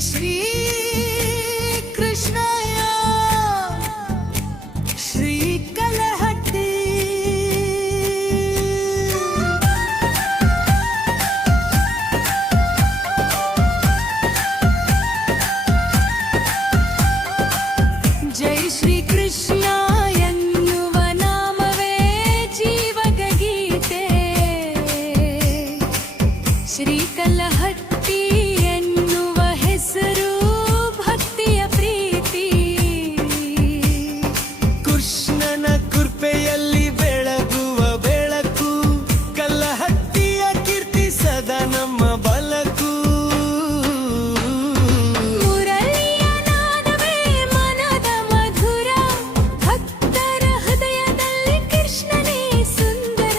श्री कृष्णय श्री कलहट्टी जय श्री कृष्ण ಎನ್ನುವ ನಾಮವೇ ಜೀವಕ ಗೀತೆ ಶ್ರೀ ಕಲಹಟ್ಟಿ ಎನ್ನುವ ಹೆಸರು ಭಕ್ತಿಯ ಪ್ರೀತಿ ಕೃಷ್ಣನ ಕೃಪೆಯಲ್ಲಿ ಬೆಳಗುವ ಬೆಳಕು ಕಲಹಟ್ಟಿಯ ಕೀರ್ತಿ ಸದಾ ನಮ್ಮ ಬಲಕು ಮುರಳಿಯ ನಾದವೇ ಮನದ ಮಧುರ ಭಕ್ತರ ಹೃದಯದಲ್ಲಿ ಕೃಷ್ಣನೇ ಸುಂದರ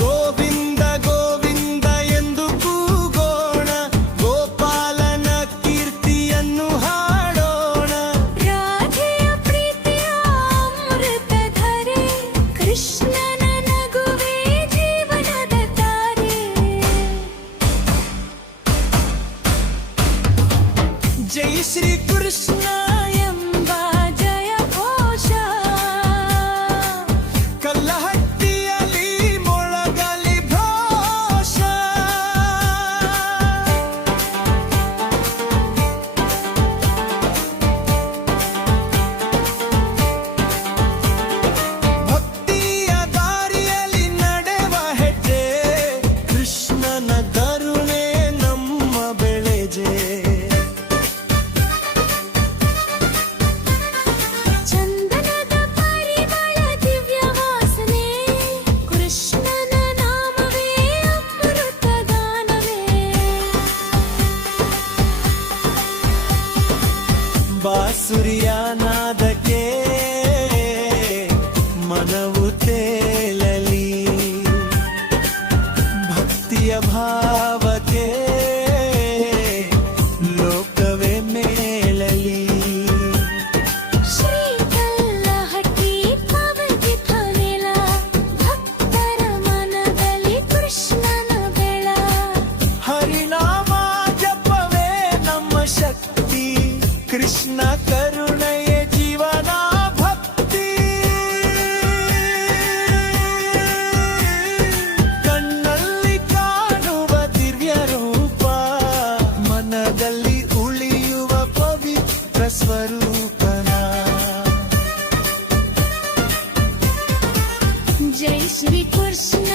ಗೋವಿಂದ ಗೋವಿಂದ ಎಂದು ಕೂಗೋಣ ಗೋಪಾಲನ ಕೀರ್ತಿಯನ್ನು ಹಾಡೋಣ ರಾಧೆಯ ಪ್ರೀತಿಯ ಅಮೃತಧಾರೆ ಕೃಷ್ಣನ ನಗುವೇ ಜೀವನದ ತಾರೆ ಜೈ ಶ್ರೀ ಕೃಷ್ಣ ಎಂಬ ಜಯ ಘೋಷ ಕಲ್ಲಹಟ್ಟಿಯಲ್ಲಿ ಮೊಳಗಲಿ ಘೋಷ ಭಕ್ತಿಯ ದಾರಿಯಲ್ಲಿ ನಡೆವ ಹೆಜ್ಜೆ ಕೃಷ್ಣನ ಕರುಣೆ ನಮ್ಮ ಬೆಳೆಜೆ ಚಂದನದ ಪರಿಮಳ ದಿವ್ಯ ವಾಸನೆ ಕೃಷ್ಣನ ನಾಮವೇ ಅಮೃತ ಗಾನವೇ ಬಾಸುರಿಯ ನಾದಕ್ಕೆ ಮನವು ತೇಲಲಿ ಭಕ್ತಿಯ ಭಾವಕ್ಕೆ ಲೋಕವೇ ಮೇಳಲಿ ಶ್ರೀ ಕಲ್ಲಹಟ್ಟಿ ಪಾವತಿ ಫಲೇಲ ಭಕ್ತರ ಮನದಲ್ಲಿ ಕೃಷ್ಣನ ಬೆಳ ಹರಿನಾಮ ಜಪವೇ ನಮ್ಮ ಶಕ್ತಿ ಕೃಷ್ಣ ಕರುಣೆಯೇ ಜೀವನ ಭಕ್ತಿ ಕಣ್ಣಲ್ಲಿ ಕಾಣುವ ದಿವ್ಯ ರೂಪ ಮನದಲ್ಲಿ ಉಳಿಯುವ ಪವಿತ್ರ ಸ್ವರೂಪನ ಜೈ ಶ್ರೀ ಕೃಷ್ಣ